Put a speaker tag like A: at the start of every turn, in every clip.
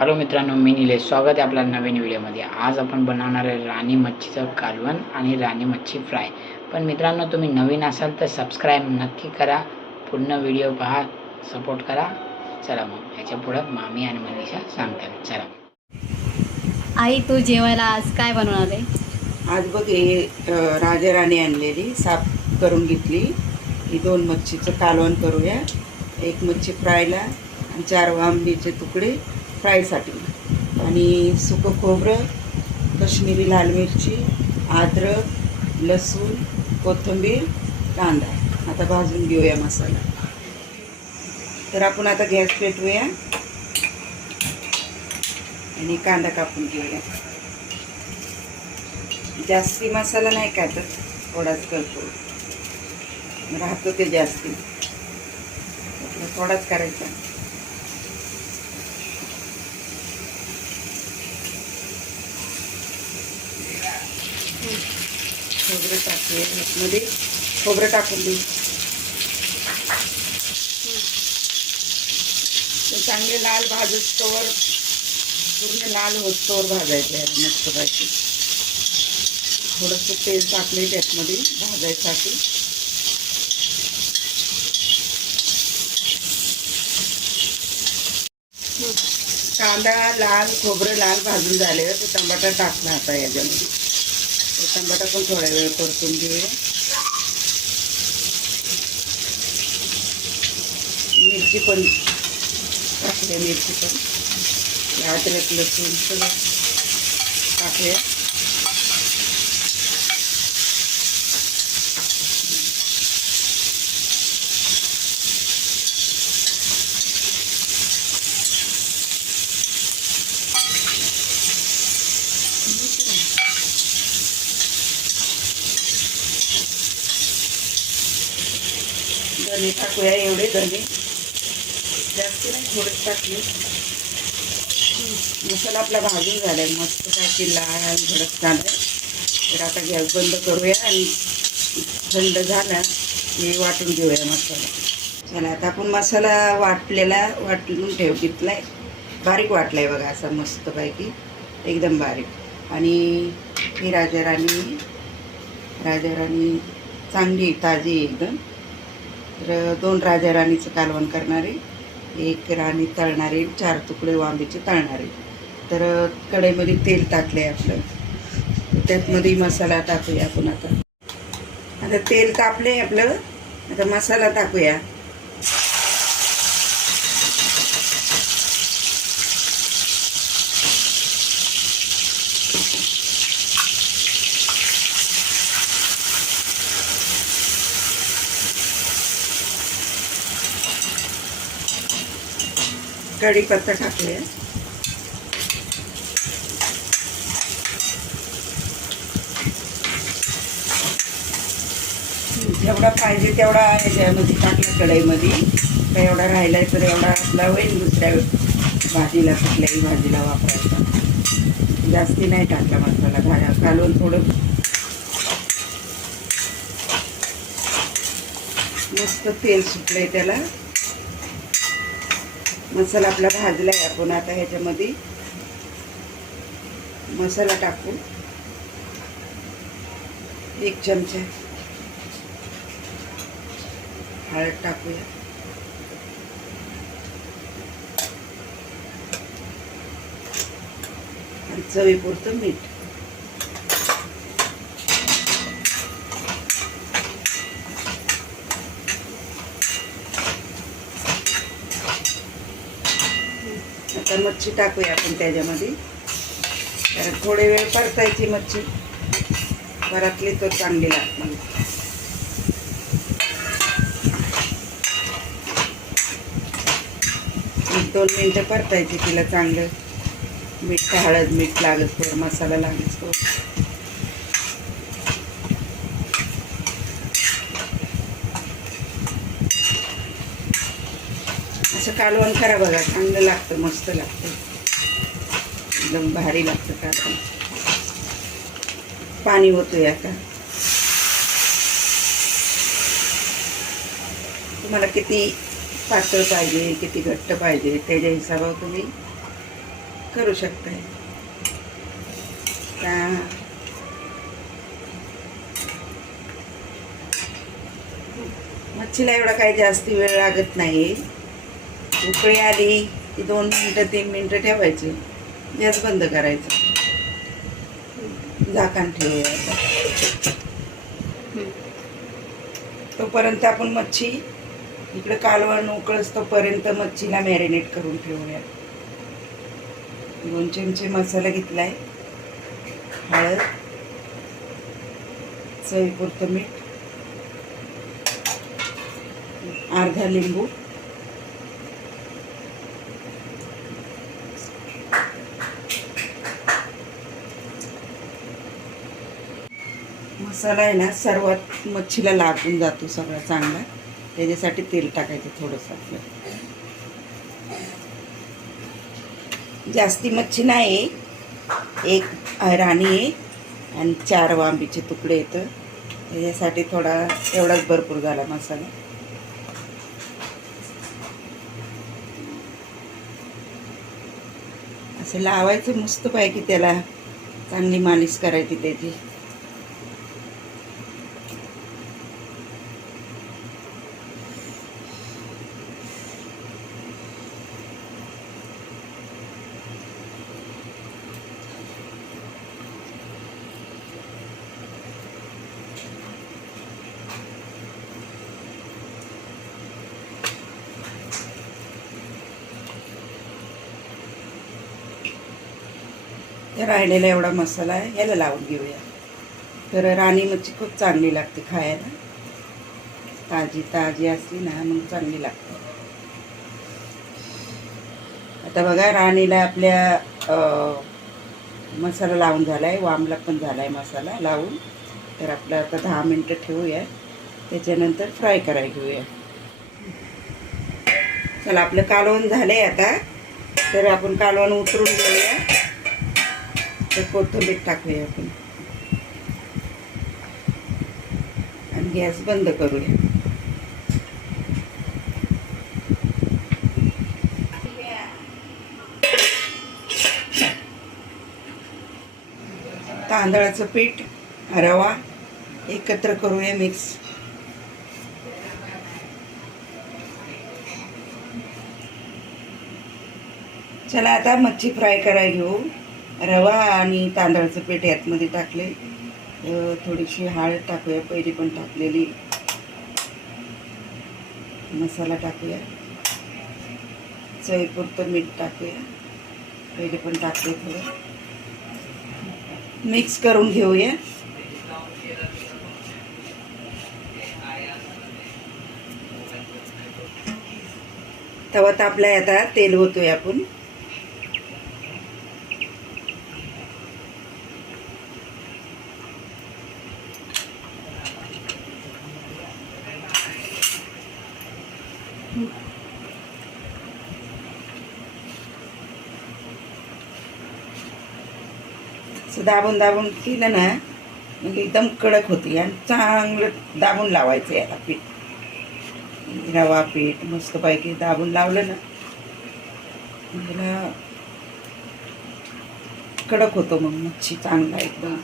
A: Hello मित्रांनो मी निलेश. स्वागत आहे आपल्या नवीन व्हिडिओमध्ये. आज आपण बनवणार आहे राणी मच्छीचं कालवण आणि राणी मच्छी फ्राय. पण मित्रांनो तुम्ही नवीन असाल तर सबस्क्राईब नक्की करा. पूर्ण व्हिडिओ पहा सपोर्ट करा. चला मग ह्याच्या पुढं मामी आणि मनीषा सांगतात. चला
B: आई तू जेवायला आज काय बनवणार आहे?
C: आज बघ हे राजा राणी आणलेली साफ करून घेतली. ही दोन मच्छीचं कालवण करूया. एक मच्छी फ्रायला आणि चार आंबीचे तुकडे. फ्रायसाठी. आणि सुकं खोबरं कश्मीरी लाल मिरची अद्रक लसूण कोथिंबीर कांदा. आता भाजून घेऊया मसाला. तर आपण आता गॅस पेटवूया. आणि कांदा कापून घेऊया. जास्ती मसाला नाही काय तर थोडाच करतो. राहतो ते जास्ती. थोडाच करायचा. खोबरं टाकूया. मध्ये खोबरं टाकून देऊ. ते चांगले लाल भाजूस्तोवर पूर्ण लाल होतोवर भाजायचे आहे मस्तपैकी. थोडंसं तेल टाकले त्यातमध्ये भाजायसाठी. कांदा लाल खोबरं लाल भाजून झाले तर टमाटर टाकला आता याच्यामध्ये. टमाटा पण थोड्या वेळ परतून घेऊया. मिरची पण टाकूया मिरची पण. अद्रक लसूण सगळं टाकूया. धने टाकूया एवढे धने जास्त नाही थोडेच टाकले. मसाला आपला भाजून झालाय. मस्त काय लाल झडक झालाय. तर आता गॅस बंद करूया आणि थंड झाला की वाटून घेऊया मसाला. चला आता आपण मसाला वाटलेला वाटून ठेव घेतलाय बारीक वाटलाय बघा असा मस्तपैकी एकदम बारीक. आणि ही राजा राणी राजा राणी चांगली ताजी एकदम. तर दोन राजा राणीचं कालवण करणारे एक राणी तळणारे चार तुकडे वांबीचे तळणारे. तर कढईमध्ये तेल टाकले आपलं. त्यातमध्ये मसाला टाकूया आपण आता. आता तेल तापले आपलं. आता मसाला टाकूया. कढीपत्ता टाकले. जेवढा पाहिजे तेवढा याच्यामध्ये टाकला कढईमध्ये. तर एवढा राहिला तर एवढा आपला होईल दुसऱ्या भाजीला कुठल्याही भाजीला वापरायचा. जास्ती नाही टाकला मसाला घाला. घालून थोडं मस्त तेल सुटलंय त्याला. मसाला आपला भाजला आहे आपण आता ह्याच्यामध्ये. मसाला टाकू. एक चमचा. हळद टाकूया. आणि चवीपुरतं मीठ आता मच्छी टाकूया आपण त्याच्यामध्ये. तर थोडे वेळ परतायची मच्छी. घरातली तर चांगली लागते. एक दोन मिनटं परतायची तिला चांगलं. मीठ हळद मीठ लागत थोडं मसाला लागत असं कालवण करा बघा चांगलं लागतं मस्त लागतं. एकदम भारी लागतं कालवण. पाणी होतोय आता. तुम्हाला किती पातळ पाहिजे किती घट्ट पाहिजे त्याच्या हिशोबावर तुम्ही करू शकताय. का मच्छीला एवढा काही जास्त वेळ लागत नाही उकळी आली की दोन मिनटं तीन मिनटं ठेवायची. गॅस बंद करायचं. झाकण ठेवूया. तोपर्यंत आपण मच्छी इकडे कालवण उकळस तोपर्यंत मच्छीला मॅरिनेट करून ठेवूया. दोन चमचे मसाला घेतलाय. हळद चवीपुरतं मीठ अर्धा लिंबू. मसाला आहे ना सर्वात मच्छीला लागून जातो सगळा चांगला. त्याच्यासाठी तेल टाकायचं थोडंसं आपलं. जास्ती मच्छी नाही. एक राणी आहे आणि चार वांबीचे तुकडे येतं. त्याच्यासाठी थोडा एवढाच भरपूर झाला मसाला. असं लावायचं मस्त पैकी त्याला. चांगली मालिश करायची त्याची. राहिलेला एवढा मसाला आहे याला लावून घेऊया. तर राणी मच्छी खूप चांगली लागते खायला. ताजी ताजी असली ना मग चांगली लागते. आता बघा राणीला आपल्या मसाला लावून झाला आहे वामला पण झाला आहे मसाला लावून. तर आपलं आता दहा मिनटं ठेवूया. त्याच्यानंतर फ्राय करायला घेऊया. चला आपलं कालवण झालं आहे आता. तर आपण कालवण उतरून घेऊया. तर कोथिंबीर टाकूया आपण. आणि गॅस बंद करूया. तांदळाचं पीठ रवा एकत्र करूया मिक्स. चला आता मच्छी फ्राय करायला घेऊ. रवा आणि तांदळाचं पीठ यातमध्ये टाकले. थोडीशी हळद टाकूया पहिली पण टाकलेली. मसाला टाकूया. चवीपुरतं मीठ टाकूया. पहिले पण टाकले थोडं. मिक्स करून घेऊया. तवा तापलाय आता तेल होतोय आपण. दाबून दाबून केलं ना म्हणजे एकदम कडक होती आणि चांगलं दाबून लावायचं याला पीठ. म्हणजे रवा पीठ मस्तपैकी दाबून लावलं ना त्याला कडक होतो मग मच्छी चांगला एकदम.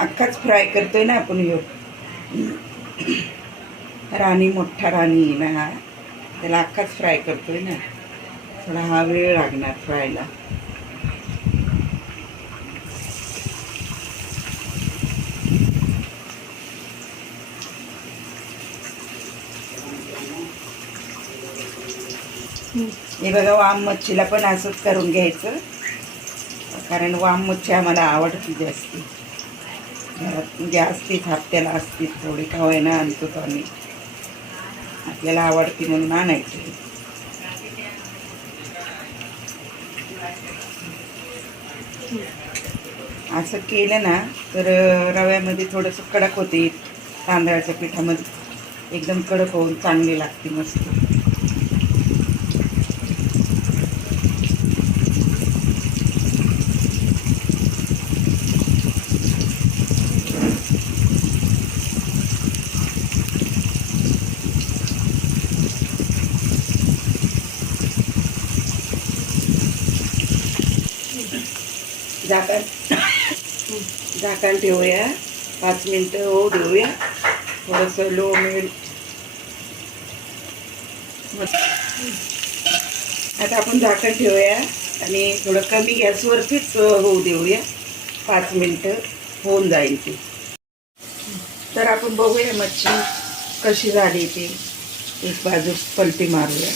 C: अख्खाच फ्राय करतोय ना आपण ह्यो राणी मोठा राणी ना त्याला अख्खाच फ्राय करतोय ना. थोडा हा वेळ लागणार फ्रायला हे बघा वाम मच्छीला पण असंच करून घ्यायचं. कारण वाम मच्छी आम्हाला आवडती जास्ती. घरात म्हणजे असतीच हप्त्याला असतीच थोडी खावायला आणतो तो आम्ही. आपल्याला आवडती म्हणून आणायची. असं केलं ना तर रव्यामध्ये थोडंसं कडक होते. तांदळाच्या पिठामध्ये. एकदम कडक होऊन चांगली लागते मस्त. झाकण झाकण ठेवूया. पाच मिनटं होऊ देऊया. थोडंसं लो मिळ आता आपण झाकण ठेवूया आणि थोडं कमी गॅसवरतीच होऊ देऊया. पाच मिनटं होऊन जाईल ते. तर आपण बघूया मच्छी कशी झाली ती. एक बाजू पलटी मारूया.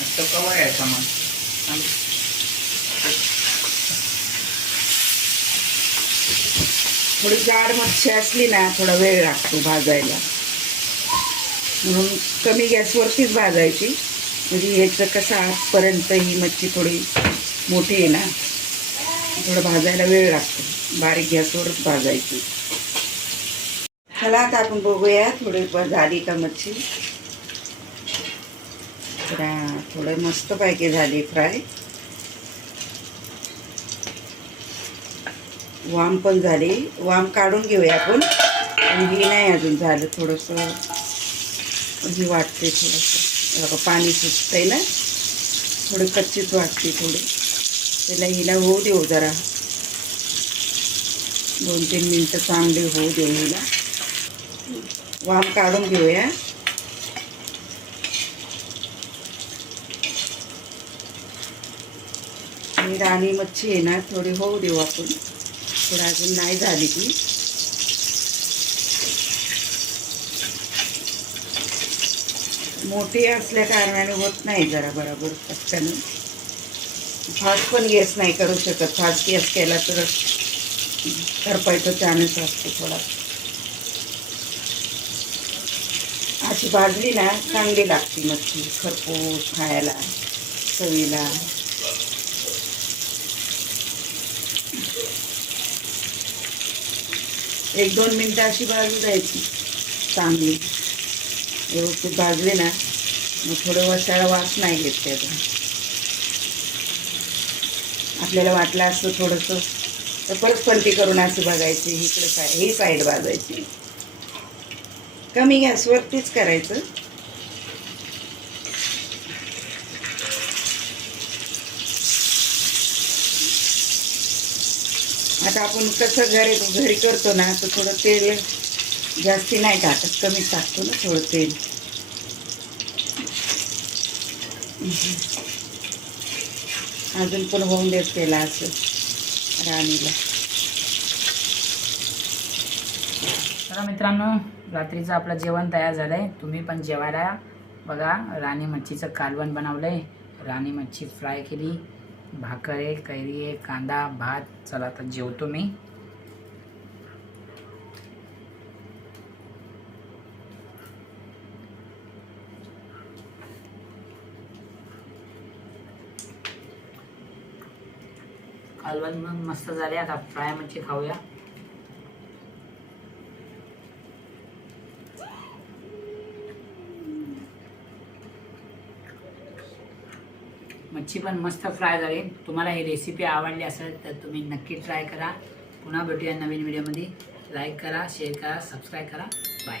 C: तो
A: कवर यायचा मग?
C: थोडी जाड मच्छी असली ना थोडा वेळ लागतो भाजायला. म्हणून कमी गॅसवरतीच भाजायची. म्हणजे ह्याचं कसं आजपर्यंत ही मच्छी थोडी मोठी आहे ना थोडं भाजायला वेळ लागतो. बारीक गॅसवरच भाजायची. चला आता आपण बघूया थोडी झाली का मच्छी. जरा थोडं मस्त मस्तपैकी झाली फ्राय. वाम पण झाली. वाम काढून घेऊया आपण. पण ही नाही अजून झालं थोडंसं. ही वाटते थोडंसं. बघा पाणी सुटतंय ना? थोडी कच्चीच वाटते थोडी. त्याला हिला होऊ देऊ जरा. दोन तीन मिनटं चांगले होऊ देऊ हिला. वाम काढून घेऊया. आणि राणी मच्छी आहे ना थोडी होऊ देऊ आपण. थोडं अजून नाही झाली ती. मोठी असल्या कारणाने होत नाही जरा बरोबर पटकन. फास्ट पण गॅस नाही करू शकत. फास्ट गॅस केला तर करपायचा चान्स असतो थोडा. अशी भाजली ना चांगली लागते मच्छी. खरपूस खायला चवीला. एक दोन मिनटं अशी भाजू द्यायची. चांगली. व्यवस्थित भाजली ना मग थोडं वसाळा वास नाही घेत त्याचा. आपल्याला वाटलं असतं थोडंसं तर परत पलटी करून असं बघायची इकडे साय ही साईड भाजायची. कमी गॅसवरतीच करायचं. आता आपण कसं घरी घरी करतो ना तर थोडं तेल जास्ती नाही टाकत कमी टाकतो ना थोडं तेल. अजून पण होऊन देत त्याला असं राणीला.
A: चला मित्रांनो रात्रीचं आपलं जेवण तयार झालं आहे तुम्ही पण जेवायला बघा राणी मच्छीचं कालवण बनवलं आहे राणी मच्छी फ्राय केली. भाकर आहे कैरी आहे कांदा भात. चला आता जेवतो मी. कालवण मग मस्त झाले. आता फ्राय मच्छी खाऊया. मच्छी पण मस्त फ्राय झाली. तुम्हाला ही रेसिपी आवडली असेल तर तुम्ही नक्की ट्राय करा. पुन्हा भेटूया नवीन व्हिडिओमध्ये लाईक करा शेअर करा सबस्क्राईब करा. बाय